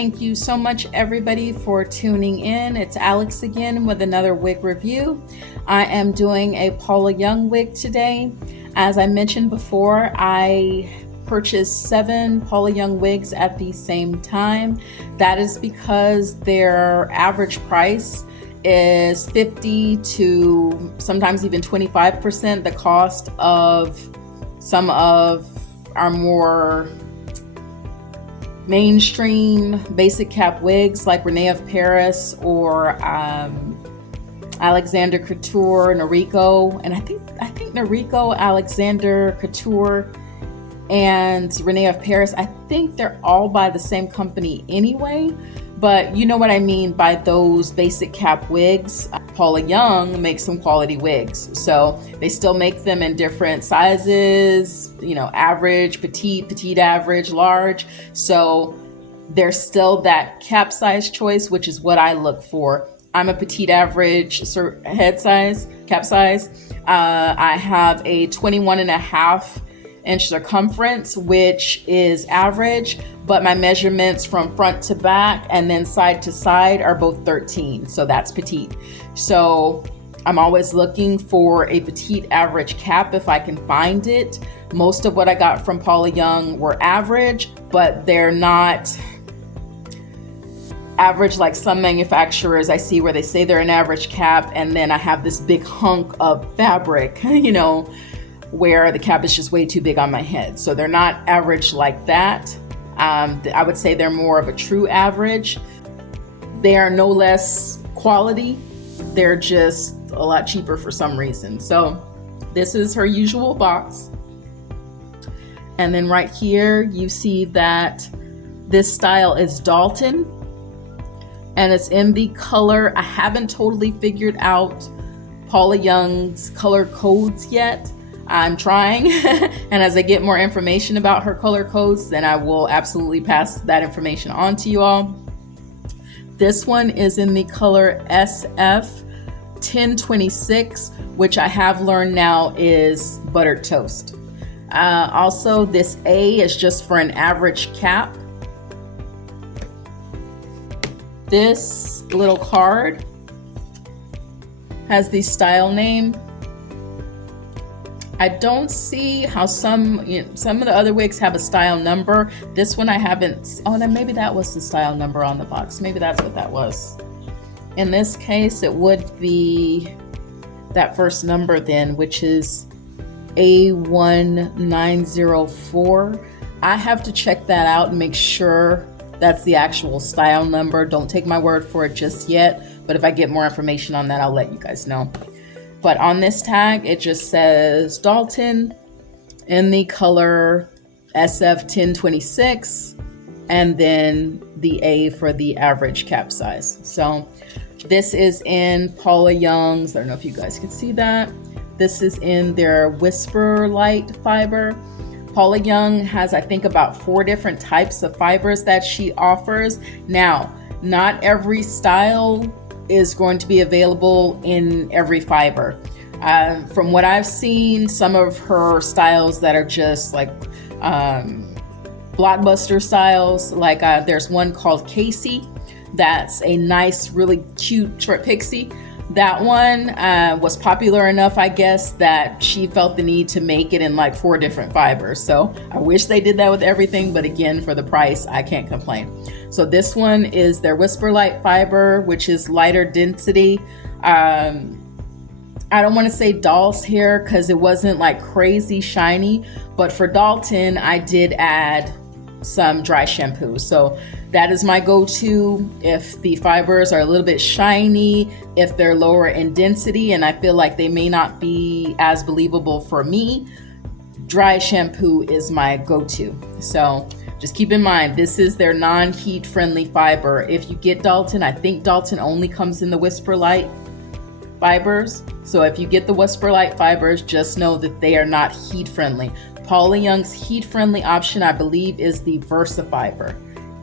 Thank you so much, everybody, for tuning in. It's Alex again with another wig review. I am doing a Paula Young wig today. As I mentioned before, I purchased 7 Paula Young wigs at the same time. That is because their average price is 50 to sometimes even 25% the cost of some of our more mainstream basic cap wigs like Renee of Paris or Alexander Couture, Noriko, and I think Noriko, Alexander Couture, and Renee of Paris, I think they're all by the same company anyway, but you know what I mean by those basic cap wigs. Paula Young makes some quality wigs, so they still make them in different sizes, you know, average, petite average, large, so there's still that cap size choice, which is what I look for. I'm a petite average head size, cap size. I have a 21.5-inch circumference, which is average, but my measurements from front to back and then side to side are both 13, so that's petite. So I'm always looking for a petite average cap if I can find it. Most of what I got from Paula Young were average, but they're not average like some manufacturers I see where they say they're an average cap and then I have this big hunk of fabric, you know, where the cap is just way too big on my head. So they're not average like that. I would say they're more of a true average. They are no less quality. They're just a lot cheaper for some reason. So this is her usual box. And then right here, you see that this style is Dalton. And it's in the color, I haven't totally figured out Paula Young's color codes yet. I'm trying, and as I get more information about her color codes, then I will absolutely pass that information on to you all. This one is in the color SF 1026, which I have learned now is buttered toast. Also, this A is just for an average cap. This little card has the style name. I don't see how some of the other wigs have a style number. This one I haven't. Oh, then maybe that was the style number on the box. Maybe that's what that was. In this case, it would be that first number then, which is A1904. I have to check that out and make sure that's the actual style number. Don't take my word for it just yet, but if I get more information on that, I'll let you guys know. But on this tag, it just says Dalton in the color SF 1026, and then the A for the average cap size. So this is in Paula Young's, I don't know if you guys can see that. This is in their Whisperlite fiber. Paula Young has, I think, about 4 different types of fibers that she offers. Now, not every style is going to be available in every fiber. From what I've seen, some of her styles that are just like blockbuster styles, like there's one called Casey, that's a nice, really cute short pixie. That one was popular enough, I guess, that she felt the need to make it in like 4 different fibers. So I wish they did that with everything, but again, for the price, I can't complain. So this one is their Whisperlite fiber, which is lighter density. I don't want to say doll's hair because it wasn't like crazy shiny, but for Dalton, I did add some dry shampoo. So that is my go-to if the fibers are a little bit shiny, if they're lower in density, and I feel like they may not be as believable for me. Dry shampoo is my go-to. So just keep in mind, this is their non-heat friendly fiber. If you get Dalton, I think Dalton only comes in the Whisperlite fibers. So if you get the Whisperlite fibers, just know that they are not heat friendly. Paula Young's heat friendly option, I believe, is the Versa fiber.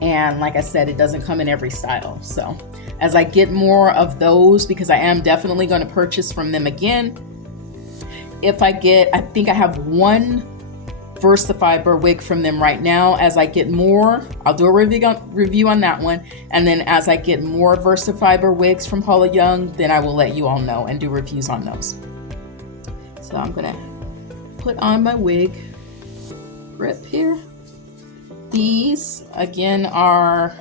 And like I said, it doesn't come in every style. So as I get more of those, because I am definitely going to purchase from them again. If I get, I think I have one VersaFiber wig from them right now. As I get more, I'll do a review on that one. And then as I get more VersaFiber wigs from Paula Young, then I will let you all know and do reviews on those. So I'm gonna put on my wig grip here. These again are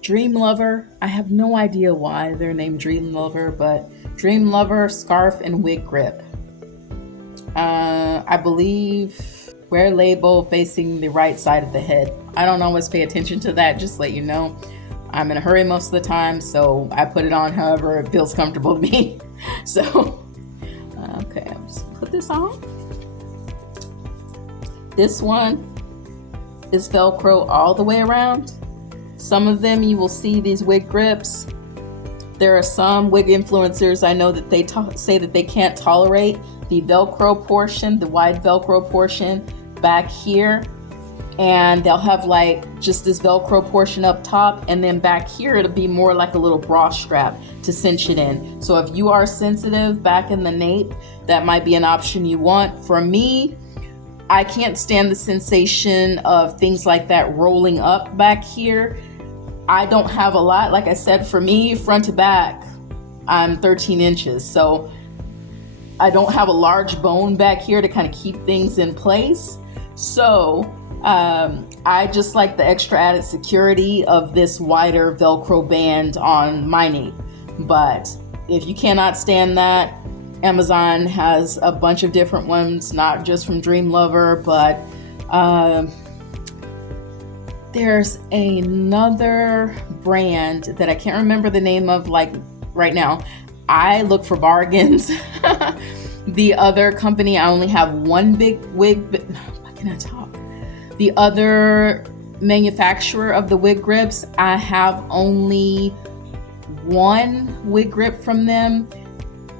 Dream Lover. I have no idea why they're named Dream Lover, but Dream Lover scarf and wig grip. I believe wear label facing the right side of the head. I don't always pay attention to that, just to let you know. I'm in a hurry most of the time, so I put it on however it feels comfortable to me. So, okay, I'll just put this on. This one is Velcro all the way around. Some of them you will see these wig grips. There are some wig influencers I know that they say that they can't tolerate the Velcro portion, the wide Velcro portion back here. And they'll have like just this Velcro portion up top, and then back here it'll be more like a little bra strap to cinch it in. So if you are sensitive back in the nape, that might be an option you want. For me, I can't stand the sensation of things like that rolling up back here. I don't have a lot. Like I said, for me, front to back, I'm 13 inches. So I don't have a large bone back here to kind of keep things in place. So I just like the extra added security of this wider Velcro band on my knee. But if you cannot stand that, Amazon has a bunch of different ones, not just from Dream Lover, but there's another brand that I can't remember the name of like right now. I look for bargains. The other company, I only have one big wig, why can I talk? The other manufacturer of the wig grips, I have only one wig grip from them.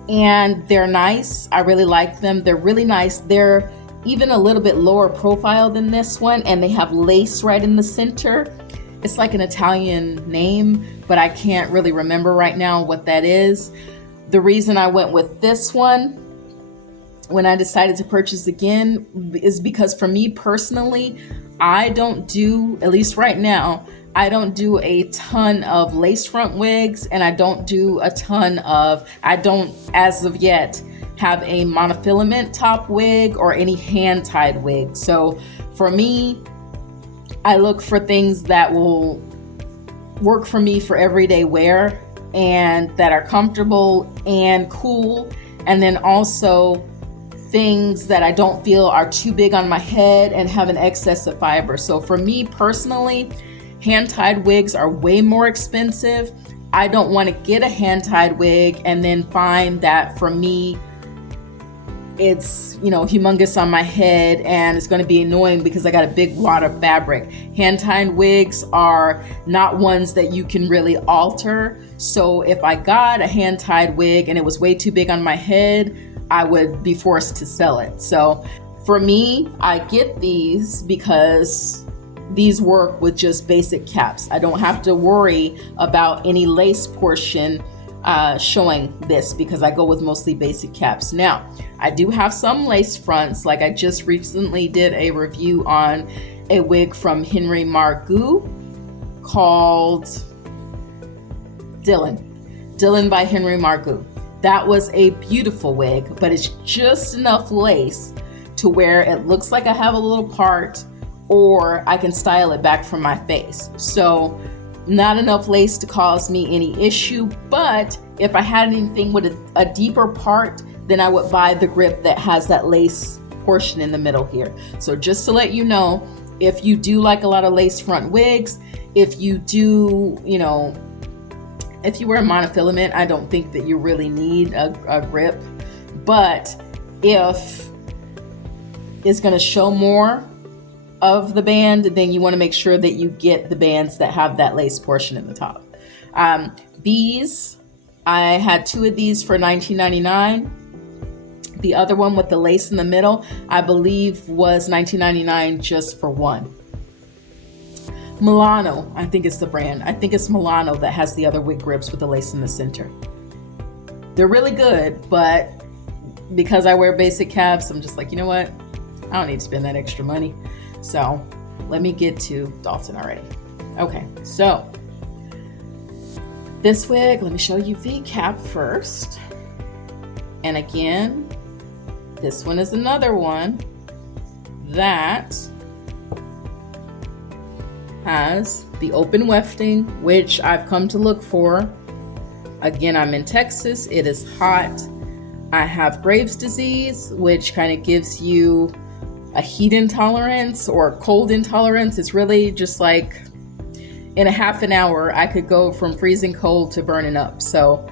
And they're nice. I really like them. They're really nice. They're even a little bit lower profile than this one, and they have lace right in the center. It's like an Italian name, but I can't really remember right now what that is. The reason I went with this one when I decided to purchase again is because for me personally, I don't do, at least right now, I don't do a ton of lace front wigs, and I don't do a ton of, I don't, as of yet, have a monofilament top wig or any hand-tied wig. So for me, I look for things that will work for me for everyday wear and that are comfortable and cool, and then also things that I don't feel are too big on my head and have an excess of fiber. So for me personally, hand-tied wigs are way more expensive. I don't want to get a hand-tied wig and then find that for me, it's, you know, humongous on my head and it's going to be annoying because I got a big wad of fabric. Hand-tied wigs are not ones that you can really alter. So if I got a hand-tied wig and it was way too big on my head, I would be forced to sell it. So for me, I get these because these work with just basic caps. I don't have to worry about any lace portion showing this because I go with mostly basic caps. Now, I do have some lace fronts. Like I just recently did a review on a wig from Henry Margaux called Dylan by Henry Margaux. That was a beautiful wig, but it's just enough lace to where it looks like I have a little part, or I can style it back from my face. So not enough lace to cause me any issue, but if I had anything with a deeper part, then I would buy the grip that has that lace portion in the middle here. So just to let you know, if you do like a lot of lace front wigs, if you do, you know, if you wear monofilament, I don't think that you really need a grip, but if it's gonna show more of the band, then you want to make sure that you get the bands that have that lace portion in the top. These, I had two of these for $19.99. The other one with the lace in the middle, I believe was $19.99 just for one. Milano, I think it's the brand. I think it's Milano that has the other wig grips with the lace in the center. They're really good, but because I wear basic caps, I'm just like, you know what? I don't need to spend that extra money. So let me get to Dalton already. Okay, so this wig, let me show you the cap first. And again, this one is another one that has the open wefting, which I've come to look for. Again, I'm in Texas, it is hot. I have Graves' disease, which kind of gives you a heat intolerance or cold intolerance. It's really just like in a half an hour, I could go from freezing cold to burning up. So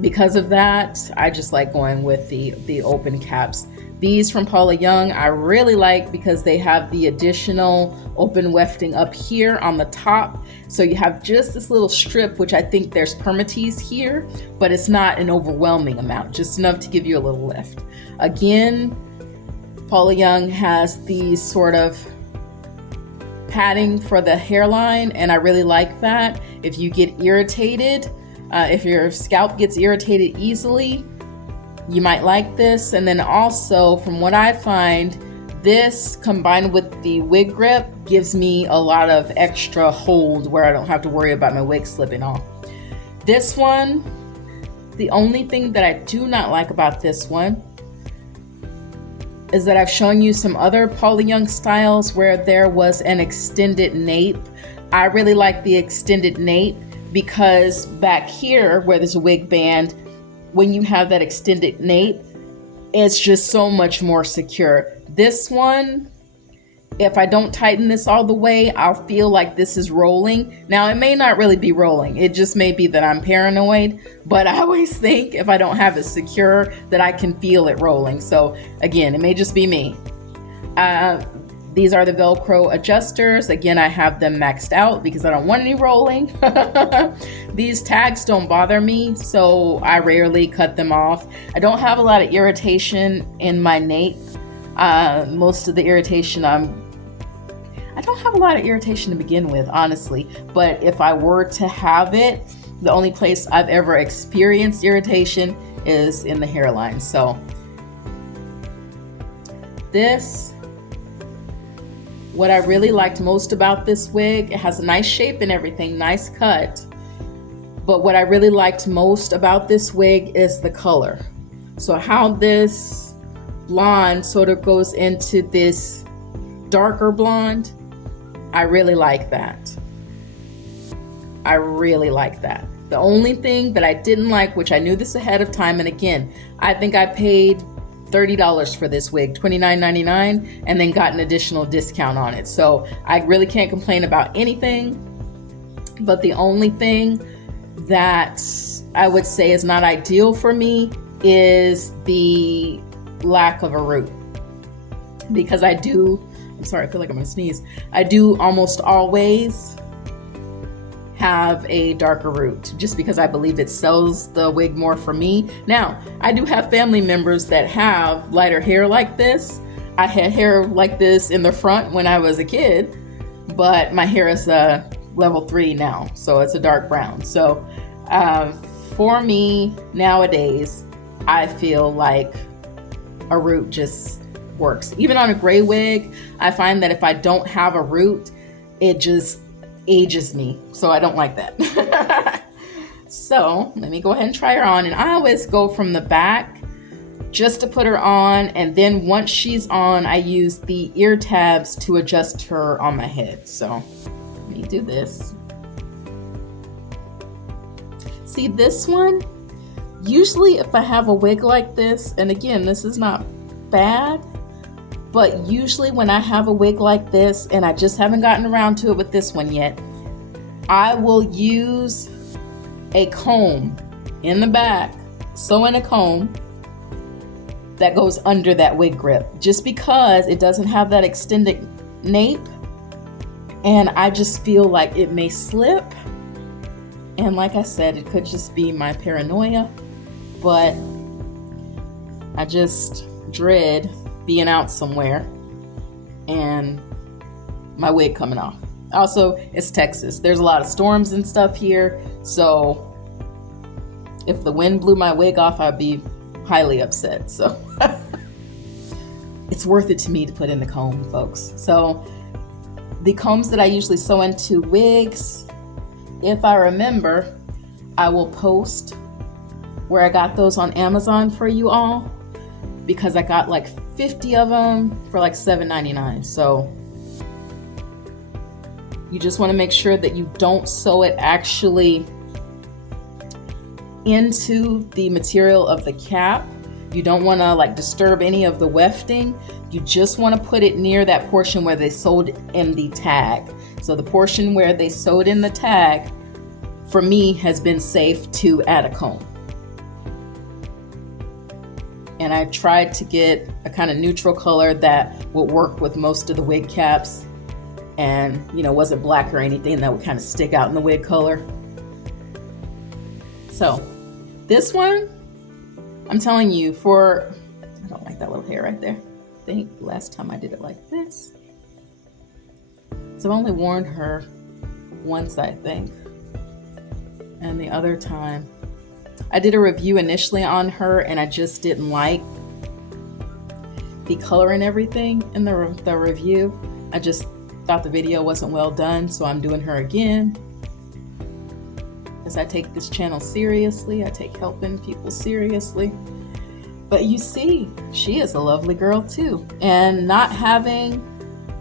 because of that, I just like going with the open caps. These from Paula Young, I really like because they have the additional open wefting up here on the top. So you have just this little strip, which I think there's permatease here, but it's not an overwhelming amount, just enough to give you a little lift. Again, Paula Young has these sort of padding for the hairline, and I really like that. If you get irritated, if your scalp gets irritated easily, you might like this. And then also, from what I find, this combined with the wig grip gives me a lot of extra hold where I don't have to worry about my wig slipping off. This one, the only thing that I do not like about this one is that I've shown you some other Paula Young styles where there was an extended nape. I really like the extended nape because back here where there's a wig band, when you have that extended nape, it's just so much more secure. This one, if I don't tighten this all the way, I'll feel like this is rolling. Now, it may not really be rolling. It just may be that I'm paranoid, but I always think if I don't have it secure that I can feel it rolling. So again, it may just be me. These are the Velcro adjusters. Again, I have them maxed out because I don't want any rolling. These tags don't bother me, so I rarely cut them off. I don't have a lot of irritation in my nape. Most of the irritation I don't have a lot of irritation to begin with, honestly, but if I were to have it, the only place I've ever experienced irritation is in the hairline. So this, what I really liked most about this wig, it has a nice shape and everything, nice cut, but what I really liked most about this wig is the color. So how this blonde sort of goes into this darker blonde, I really like that. I really like that. The only thing that I didn't like, which I knew this ahead of time, and again, I think I paid $30 for this wig, $29.99, and then got an additional discount on it. So I really can't complain about anything, but the only thing that I would say is not ideal for me is the lack of a root. Because I do, I'm sorry, I feel like I'm gonna sneeze. I do almost always have a darker root just because I believe it sells the wig more for me. Now, I do have family members that have lighter hair like this. I had hair like this in the front when I was a kid, but my hair is a level 3 now, so it's a dark brown. So for me nowadays, I feel like a root just works. Even on a gray wig, I find that if I don't have a root, it just ages me. So I don't like that. So let me go ahead and try her on. And I always go from the back just to put her on. And then once she's on, I use the ear tabs to adjust her on my head. So let me do this. See this one? Usually if I have a wig like this, and again, this is not bad, but usually when I have a wig like this, and I just haven't gotten around to it with this one yet, I will use a comb in the back, sew in a comb that goes under that wig grip, just because it doesn't have that extended nape, and I just feel like it may slip. And like I said, it could just be my paranoia, but I just dread being out somewhere and my wig coming off. Also, it's Texas. There's a lot of storms and stuff here, so if the wind blew my wig off, I'd be highly upset. So it's worth it to me to put in the comb, folks. So the combs that I usually sew into wigs, if I remember, I will post where I got those on Amazon for you all, because I got like 50 of them for like $7.99. So you just want to make sure that you don't sew it actually into the material of the cap. You don't want to like disturb any of the wefting. You just want to put it near that portion where they sewed in the tag. So the portion where they sewed in the tag, for me, has been safe to add a comb. And I tried to get a kind of neutral color that would work with most of the wig caps, and wasn't black or anything that would kind of stick out in the wig color. So this one, I'm telling you, I don't like that little hair right there. I think last time I did it like this. So I've only worn her once, I think. And the other time, I did a review initially on her, and I just didn't like the color and everything in the review. I just thought the video wasn't well done, so I'm doing her again. Because I take this channel seriously. I take helping people seriously. But you see, she is a lovely girl too. And not having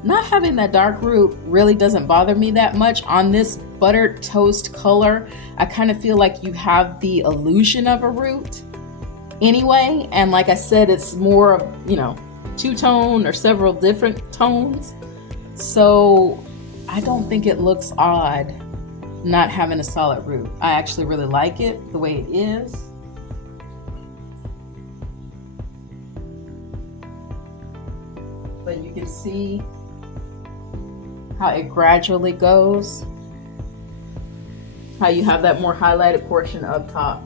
that dark root really doesn't bother me that much. On this buttered toast color, I kind of feel like you have the illusion of a root anyway. And like I said, it's more, two-tone or several different tones. So I don't think it looks odd not having a solid root. I actually really like it the way it is. But you can see how it gradually goes, how you have that more highlighted portion up top.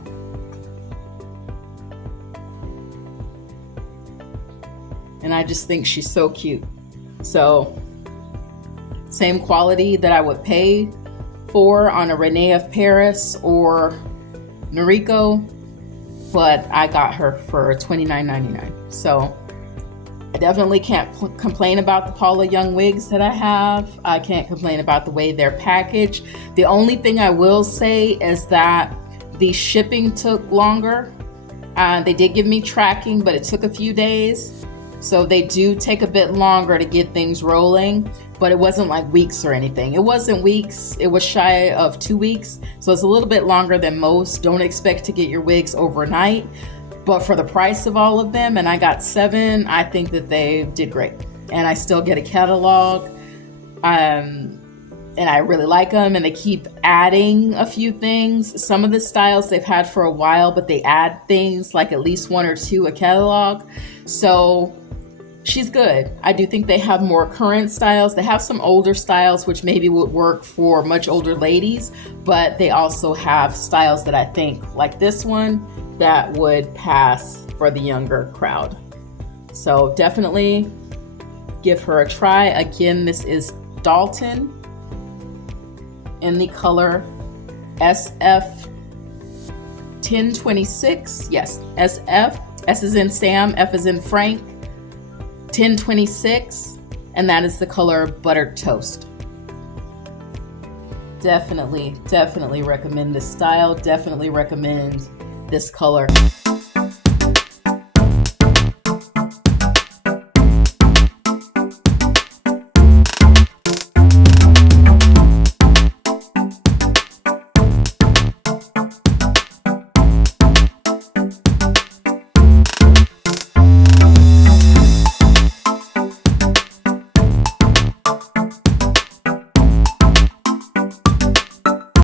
And I just think she's so cute. So same quality that I would pay for on a Renee of Paris or Noriko, but I got her for $29.99. So I definitely can't complain about the Paula Young wigs that I have. I can't complain about the way they're packaged. The only thing I will say is that the shipping took longer. They did give me tracking, but it took a few days. So they do take a bit longer to get things rolling, but it wasn't like weeks or anything. It wasn't weeks, it was shy of 2 weeks. So it's a little bit longer than most. Don't expect to get your wigs overnight. But for the price of all of them, and I got 7, I think that they did great. And I still get a catalog. And I really like them, and they keep adding a few things. Some of the styles they've had for a while, but they add things like at least 1 or 2 a catalog. So she's good. I do think they have more current styles. They have some older styles, which maybe would work for much older ladies, but they also have styles that I think, like this one, that would pass for the younger crowd. So definitely give her a try. Again, this is Dalton in the color SF 1026. Yes, SF. S is in Sam, F is in Frank. 1026, and that is the color Buttered Toast. Definitely recommend this style. Definitely recommend this color.